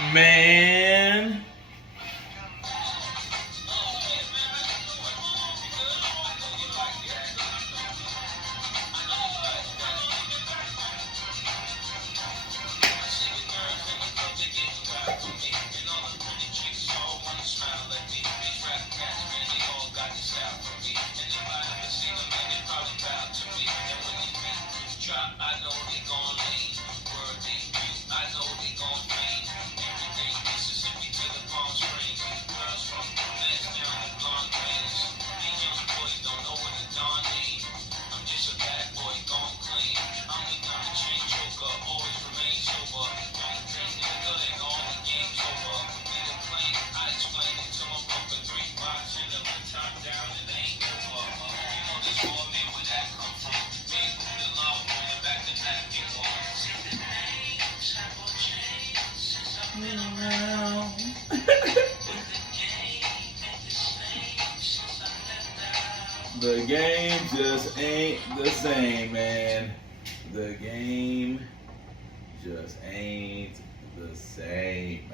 Man. The game just ain't the same, man. The game just ain't the same.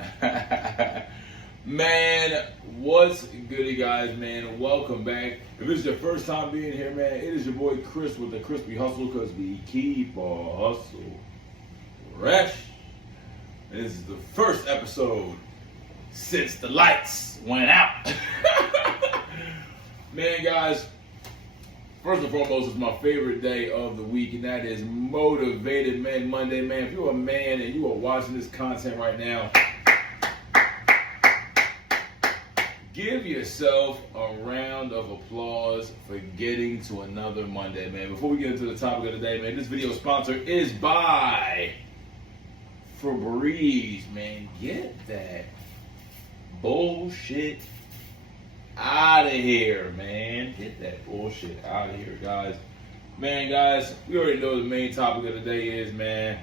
Man, what's goody, guys, man? Welcome back. If this is your first time being here, man, it is your boy Chris with the Crispy Hustle, because we keep our hustle fresh. And this is the first episode since the lights went out. Man, guys, first and foremost, it's my favorite day of the week, and that is Motivated Man Monday, man. If you're a man and you are watching this content right now, give yourself a round of applause for getting to another Monday, man. Before we get into the topic of the day, man, this video sponsor is by Febreze, man. Get that bullshit out of here, man. Get that bullshit out of here, guys. Man, guys, we already know the main topic of the day is, man,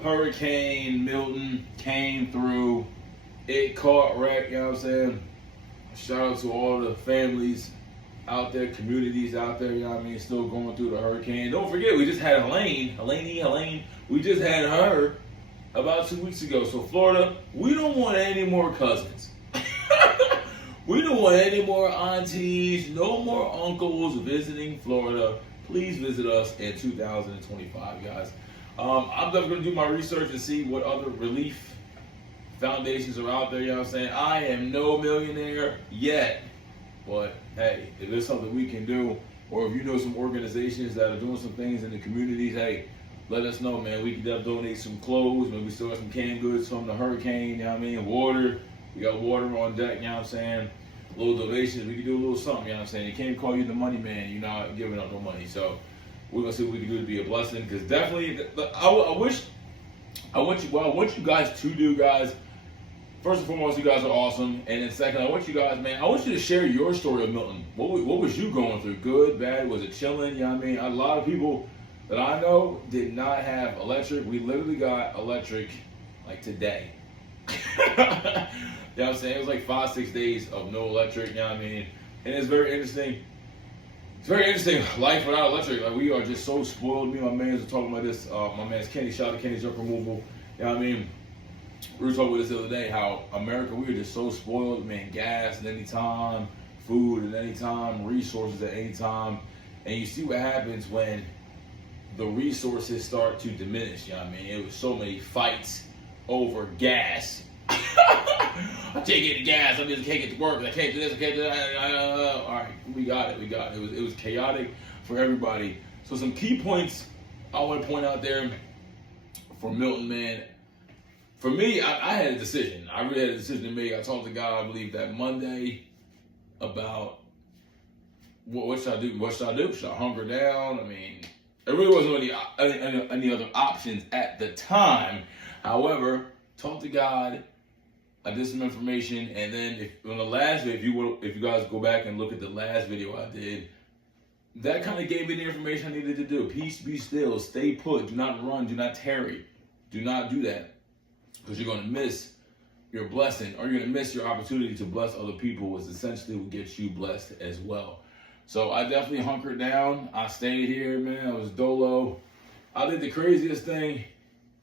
Hurricane Milton came through. It caught wreck, you know what I'm saying? Shout out to all the families out there, communities out there, you know what I mean, still going through the hurricane. Don't forget, we just had Helene. We just had her about 2 weeks ago. So Florida, we don't want any more cousins. We don't want any more aunties, no more uncles visiting Florida. Please visit us in 2025, guys. I'm definitely going to do my research and see what other relief foundations are out there, you know what I'm saying? I am no millionaire yet, but hey, if there's something we can do, or if you know some organizations that are doing some things in the communities, hey, let us know, man. We can definitely donate some clothes, maybe we still have some canned goods from the hurricane, you know what I mean? Water. We got water on deck, you know what I'm saying? Little donations, we can do a little something, you know what I'm saying? You can't call you the money man, you're not giving up no money. So we're gonna see what we can do to be a blessing, because definitely, I want you guys to do, guys. First and foremost, you guys are awesome. And then second, I want you guys, man, I want you to share your story of Milton. What was you going through? Good, bad? Was it chilling? You know what I mean? A lot of people that I know did not have electric. We literally got electric like today. You know what I'm saying? It was like 5-6 days of no electric, you know what I mean? And it's very interesting. It's very interesting, life without electric. Like, we are just so spoiled. Me and my mans were talking about this. My man's Kenny, shout out to Kenny's Jump Removal. You know what I mean? We were talking about this the other day, how America, we are just so spoiled, man. Gas at any time, food at any time, resources at any time. And you see what happens when the resources start to diminish, you know what I mean? It was so many fights over gas. I can't get the gas, I just can't get to work, I can't do this, I can't do that. All right, we got it. It was chaotic for everybody. So some key points I want to point out there for Milton, man. For me, I had a decision. I really had a decision to make. I talked to God, I believe, that Monday about what should I do? What should I do? Should I hunker down? I mean, there really wasn't any other options at the time. However, talk to God. I did some information, and then on the last video, if you guys go back and look at the last video I did, that kind of gave me the information I needed to do. Peace, be still, stay put, do not run, do not tarry. Do not do that, because you're going to miss your blessing, or you're going to miss your opportunity to bless other people, which essentially will get you blessed as well. So I definitely hunkered down. I stayed here, man. I was dolo. I did the craziest thing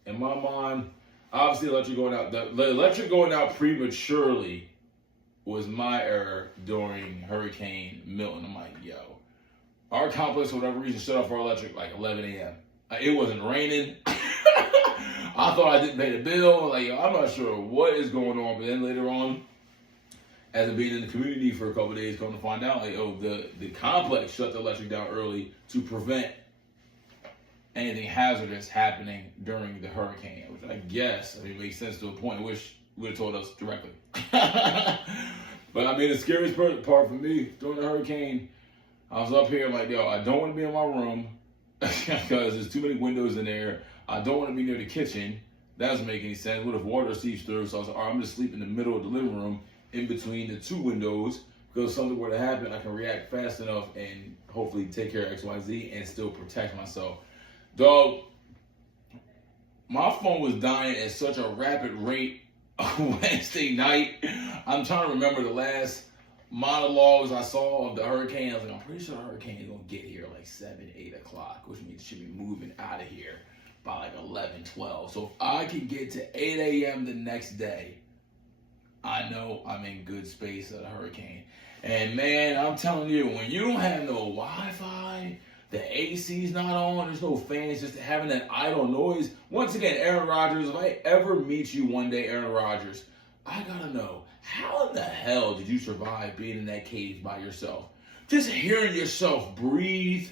in my mind. obviously electric going out. The electric going out prematurely was my error during Hurricane Milton. I'm like, yo, our complex for whatever reason shut off our electric like 11 a.m. It wasn't raining. I thought I didn't pay the bill. Like, yo, I'm not sure what is going on. But then later on, as I've been in the community for a couple of days, come to find out, like, oh, the complex shut the electric down early to prevent anything hazardous happening during the hurricane, which I guess, makes sense to a point. I wish you would have told us directly. But I mean, the scariest part for me during the hurricane, I was up here like, yo, I don't want to be in my room because there's too many windows in there. I don't want to be near the kitchen. That doesn't make any sense. What if water seeps through? So I was like, all right, I'm just sleep in the middle of the living room in between the two windows, because if something were to happen, I can react fast enough and hopefully take care of X, Y, Z and still protect myself. Dog, my phone was dying at such a rapid rate Wednesday night. I'm trying to remember the last monologues I saw of the hurricane. I was like, I'm pretty sure the hurricane is going to get here like 7, 8 o'clock, which means it should be moving out of here by like 11, 12. So if I could get to 8 a.m. the next day, I know I'm in good space of the hurricane. And man, I'm telling you, when you don't have no Wi-Fi, the AC's not on, there's no fans, just having that idle noise. Once again, Aaron Rodgers, if I ever meet you one day, Aaron Rodgers, I gotta know, how in the hell did you survive being in that cage by yourself? Just hearing yourself breathe,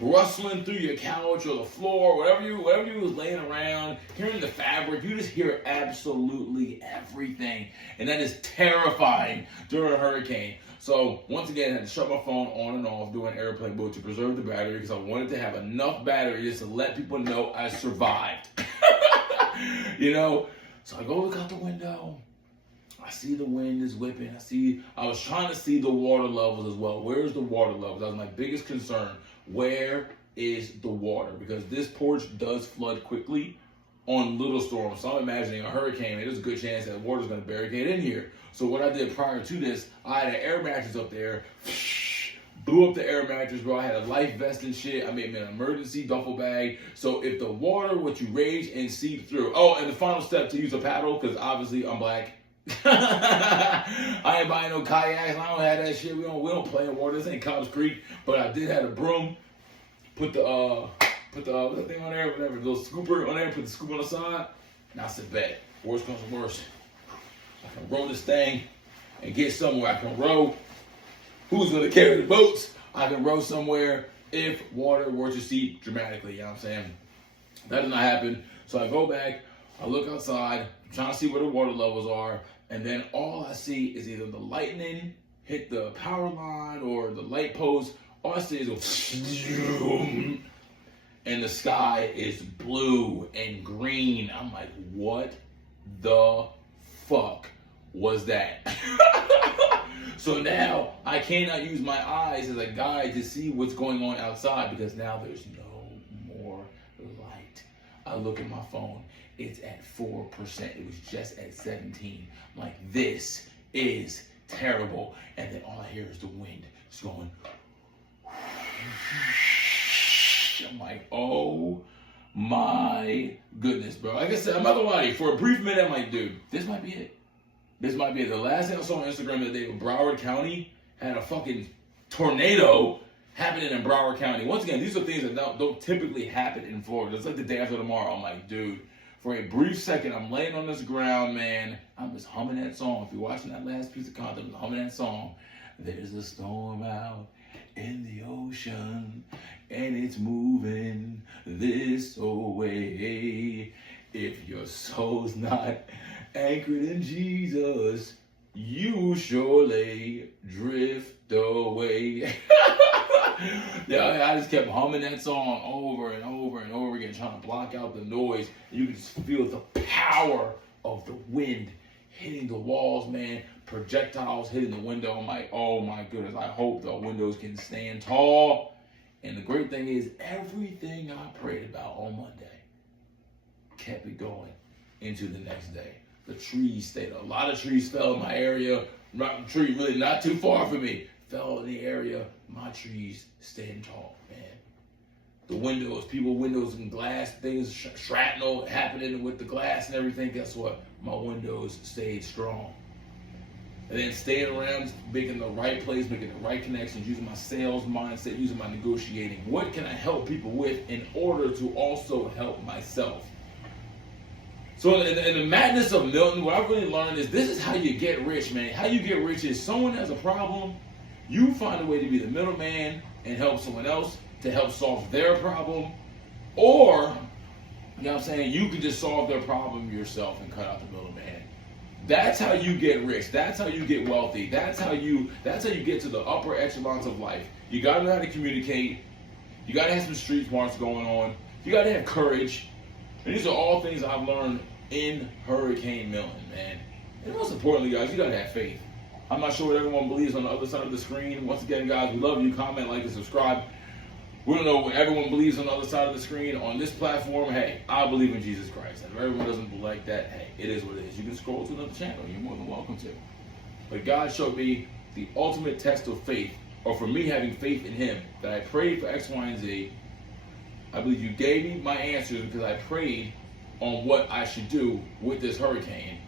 rustling through your couch or the floor, whatever you was laying around, hearing the fabric, you just hear absolutely everything. And that is terrifying during a hurricane. So once again, I had to shut my phone on and off, doing airplane mode to preserve the battery, because I wanted to have enough battery just to let people know I survived. You know? So I go look out the window. I see the wind is whipping. I was trying to see the water levels as well. Where's the water levels? That was my biggest concern. Where is the water? Because this porch does flood quickly on little storms. So I'm imagining a hurricane, there's a good chance that water's going to barricade in here. So what I did prior to this, I had an air mattress up there, blew up the air mattress, bro. I had a life vest and shit. I made an emergency duffel bag. So if the water were to rage and seep through. Oh, and the final step, to use a paddle, because obviously I'm black. I ain't buying no kayaks. I don't have that shit. We don't play in water. This ain't Cobbs Creek. But I did have a broom. Put the what's that thing on there? Whatever, the little scooper on there. Put the scoop on the side. And I said, bet. Worst comes to worst, I can row this thing and get somewhere. I can row. Who's gonna carry the boats? I can row somewhere if water were to seep dramatically. You know what I'm saying? That did not happen. So I go back. I look outside. I'm trying to see where the water levels are. And then all I see is either the lightning hit the power line or the light post. All I see is go, and the sky is blue and green. I'm like, what the fuck was that? So now I cannot use my eyes as a guide to see what's going on outside, because now there's no more light. I look at my phone. It's at 4%. It was just at 17. I'm like, this is terrible. And then all I hear is the wind just going. I'm like, oh my goodness, bro. Like I said, I'm not gonna lie to you. For a brief minute, I'm like, dude, this might be it. This might be it. The last thing I saw on Instagram the other day, Broward County had a fucking tornado happening in Broward County. Once again, these are things that don't typically happen in Florida. It's like the day after tomorrow. I'm like, dude. For a brief second, I'm laying on this ground, man. I'm just humming that song. If you're watching that last piece of content, I'm humming that song. There's a storm out in the ocean, and it's moving this way. If your soul's not anchored in Jesus, you surely drift away. Yeah, I just kept humming that song over and over and over again, trying to block out the noise. You can just feel the power of the wind hitting the walls, man. Projectiles hitting the window. I'm like, oh my goodness, I hope the windows can stand tall. And the great thing is, everything I prayed about on Monday kept it going into the next day. The trees stayed. A lot of trees fell in my area. Tree really not too far from me fell in the area. My trees staying tall, man. the windows, windows and glass, things, shrapnel happening with the glass and everything. Guess what? My windows stayed strong. And then staying around, making the right plays, making the right connections, using my sales mindset, using my negotiating. What can I help people with in order to also help myself? So in the madness of Milton, what I've really learned is this is how you get rich, man. How you get rich is someone has a problem, you find a way to be the middleman and help someone else to help solve their problem. Or, you know what I'm saying, you can just solve their problem yourself and cut out the middleman. That's how you get rich. That's how you get wealthy. That's how you get to the upper echelons of life. You gotta know how to communicate. You gotta have some street smarts going on. You gotta have courage. And these are all things I've learned in Hurricane Milton, man. And most importantly, guys, you gotta have faith. I'm not sure what everyone believes on the other side of the screen. Once again, guys, we love you. Comment, like, and subscribe. We don't know what everyone believes on the other side of the screen. On this platform, hey, I believe in Jesus Christ. And if everyone doesn't like that, hey, it is what it is. You can scroll to another channel. You're more than welcome to. But God showed me the ultimate test of faith, or for me having faith in Him, that I prayed for X, Y, and Z. I believe you gave me my answers because I prayed on what I should do with this hurricane.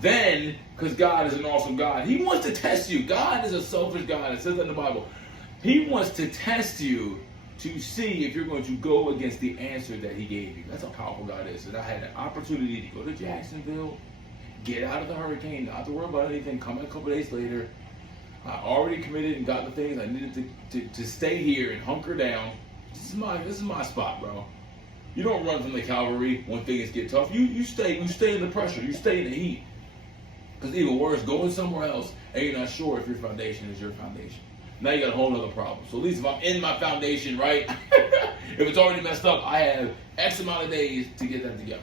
Then, because God is an awesome God, He wants to test you. God is a selfish God. It says that in the Bible. He wants to test you to see if you're going to go against the answer that He gave you. That's how powerful God is. And I had an opportunity to go to Jacksonville, get out of the hurricane, not to worry about anything, come back a couple days later. I already committed and got the things I needed to stay here and hunker down. This is my spot, bro. You don't run from the cavalry when things get tough. You stay in the pressure. You stay in the heat. Because even worse, going somewhere else and you're not sure if your foundation is your foundation. Now you got a whole other problem. So at least if I'm in my foundation, right? If it's already messed up, I have X amount of days to get that together.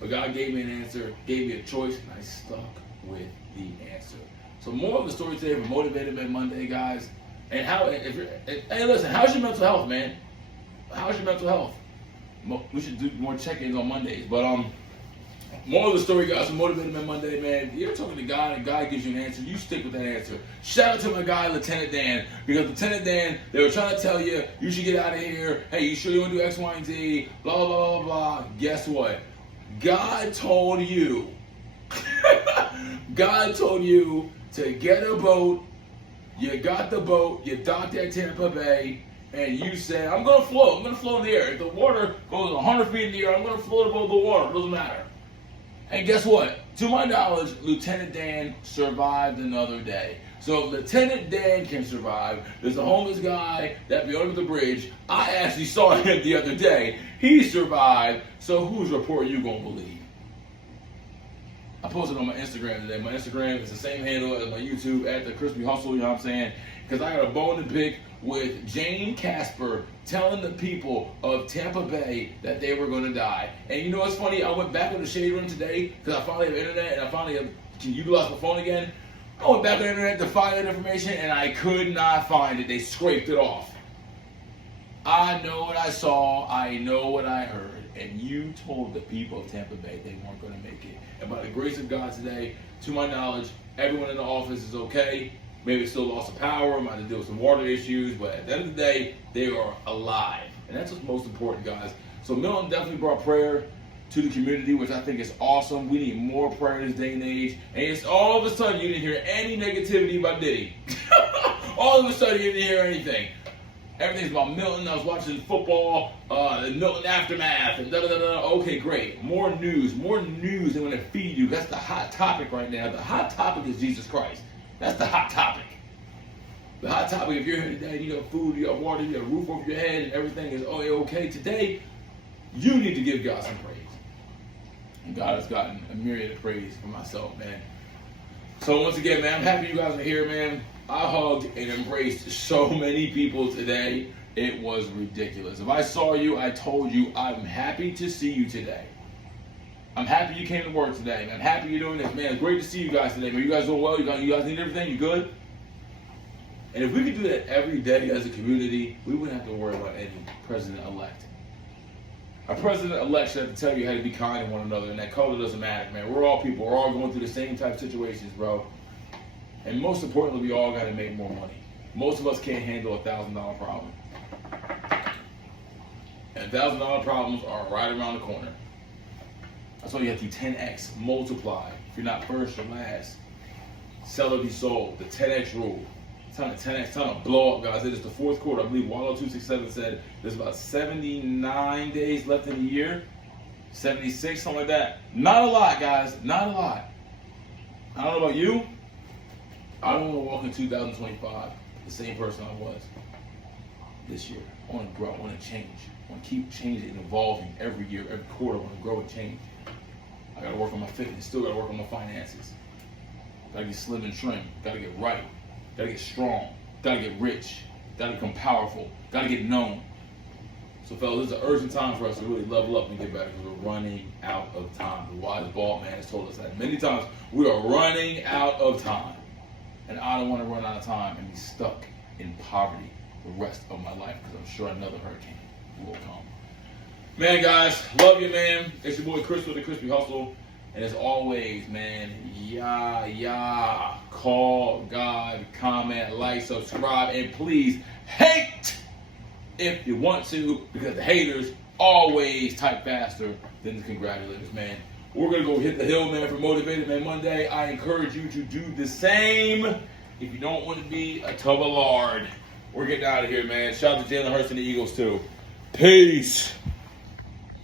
But God gave me an answer, gave me a choice, and I stuck with the answer. So more of the story today for Motivated Man Monday, guys. And hey, listen, how's your mental health, man? How's your mental health? We should do more check-ins on Mondays. But more of the story, guys, from Motivated Man Monday, man. You're talking to God, and God gives you an answer. You stick with that answer. Shout out to my guy, Lieutenant Dan. Because Lieutenant Dan, they were trying to tell you, you should get out of here. Hey, you sure you want to do X, Y, and Z? Blah, blah, blah, blah, blah. Guess what? God told you. God told you to get a boat. You got the boat. You docked at Tampa Bay. And you said, I'm going to float. I'm going to float in the air. If the water goes 100 feet in the air, I'm going to float above the water. It doesn't matter. And guess what? To my knowledge, Lieutenant Dan survived another day. So if Lieutenant Dan can survive, there's a homeless guy that be under the bridge. I actually saw him the other day. He survived. So whose report you going to believe? I posted on my Instagram today. My Instagram is the same handle as my YouTube, at TheChrysPHustle, you know what I'm saying? Because I got a bone to pick with Jane Casper telling the people of Tampa Bay that they were going to die. And you know what's funny? I went back in the shade room today because I finally have internet and I finally can utilize my phone again. I went back on the internet to find that information and I could not find it. They scraped it off. I know what I saw. I know what I heard. And you told the people of Tampa Bay they weren't going to make it. And by the grace of God today, to my knowledge, everyone in the office is okay. Maybe still lost some power, might have to deal with some water issues, but at the end of the day, they are alive. And that's what's most important, guys. So Milton definitely brought prayer to the community, which I think is awesome. We need more prayer in this day and age. And it's all of a sudden you didn't hear any negativity about Diddy. All of a sudden you didn't hear anything. Everything's about Milton. I was watching football, the Milton aftermath, and da-da-da-da. Okay, great. More news they want to feed you. That's the hot topic right now. The hot topic is Jesus Christ. That's the hot topic. The hot topic, if you're here today, you got food, you got water, you got a roof over your head, and everything is okay. Today, you need to give God some praise. And God has gotten a myriad of praise for myself, man. So once again, man, I'm happy you guys are here, man. I hugged and embraced so many people today. It was ridiculous. If I saw you, I told you, I'm happy to see you today. I'm happy you came to work today. I'm happy you're doing this. Man, it's great to see you guys today. Man, you guys doing well? You guys need everything? You good? And if we could do that every day as a community, we wouldn't have to worry about any president-elect. A president-elect should have to tell you how to be kind to one another, and that color doesn't matter, man. We're all people. We're all going through the same type of situations, bro. And most importantly, we all got to make more money. Most of us can't handle a $1,000 problem. And $1,000 problems are right around the corner. That's why you have to 10x multiply. If you're not first or last, sell or be sold. The 10x rule. It's time to 10x, time to blow up, guys. It is the fourth quarter. I believe Wallow267 said there's about 79 days left in the year. 76, something like that. Not a lot, guys. Not a lot. I don't know about you. I don't want to walk in 2025 the same person I was this year. I want to grow. I want to change. I want to keep changing and evolving every year, every quarter. I want to grow and change. I got to work on my fitness. Still got to work on my finances. Got to get slim and trim. Got to get right. Got to get strong. Got to get rich. Got to become powerful. Got to get known. So, fellas, this is an urgent time for us to really level up and get better because we're running out of time. The wise bald man has told us that many times. We are running out of time. And I don't want to run out of time and be stuck in poverty the rest of my life because I'm sure another hurricane will come. Man, guys, love you, man. It's your boy Chris with TheChrysPHustle. And as always, man, call God, comment, like, subscribe, and please hate if you want to, because the haters always type faster than the congratulators, man. We're going to go hit the hill, man, for Motivated Man Monday. I encourage you to do the same if you don't want to be a tub of lard. We're getting out of here, man. Shout out to Jalen Hurts and the Eagles, too. Peace.